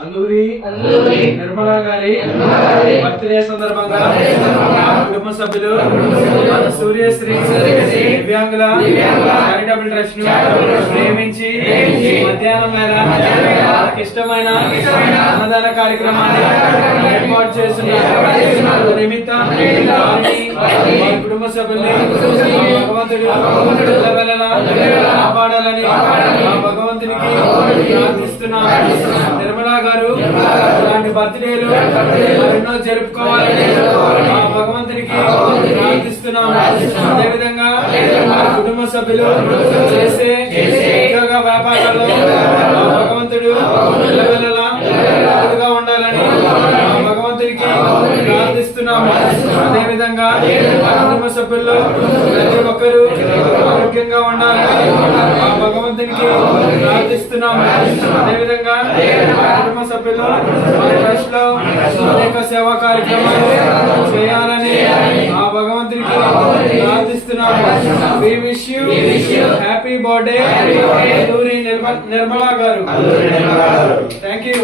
అల్లూరి నిర్మలా గారి బర్త్డే సందర్భంగా కుటుంబ సభ్యులు సూర్యశ్రీ దివ్యాంగుల చారిటబుల్ ట్రస్ట్ ను ప్రేమించి మధ్యాహ్నం వేళ వాళ్ళకి ఇష్టమైన అన్నదాన కార్యక్రమాన్ని ఏర్పాటు చేస్తున్నారు. నిమిత్తం వారి కుటుంబ సభ్యుల్ని భగవంతుడు కాపాడాలని భగవంతునికి ప్రార్థిస్తున్నాను. నిర్మలా గారు ఇలాంటి బర్త్డేలు ఎన్నో జరుపుకోవాలని భగవంతునికి ప్రార్థిస్తున్నాము. అదేవిధంగా కుటుంబ సభ్యులు చేసే ఉద్యోగ వ్యాపారాల్లో భగవంతుడు తోడుగా ఉండాలని భగవంతునికి ప్రార్థిస్తున్నాము. అదేవిధంగా కుటుంబ సభ్యుల్లో ప్రతి ఒక్కరూ ఆరోగ్యంగా ఉండాలని భగవంతునికి ప్రార్థిస్తున్నాము. అదేవిధంగా కుటుంబ సభ్యులు ట్రస్ట్ లో అనేక సేవా కార్యక్రమాలు చేయాలని ఆ భగవంతునికి ప్రార్థిస్తున్నాము. We wish you happy birthday Alluri Nirmala గారు. Thank you.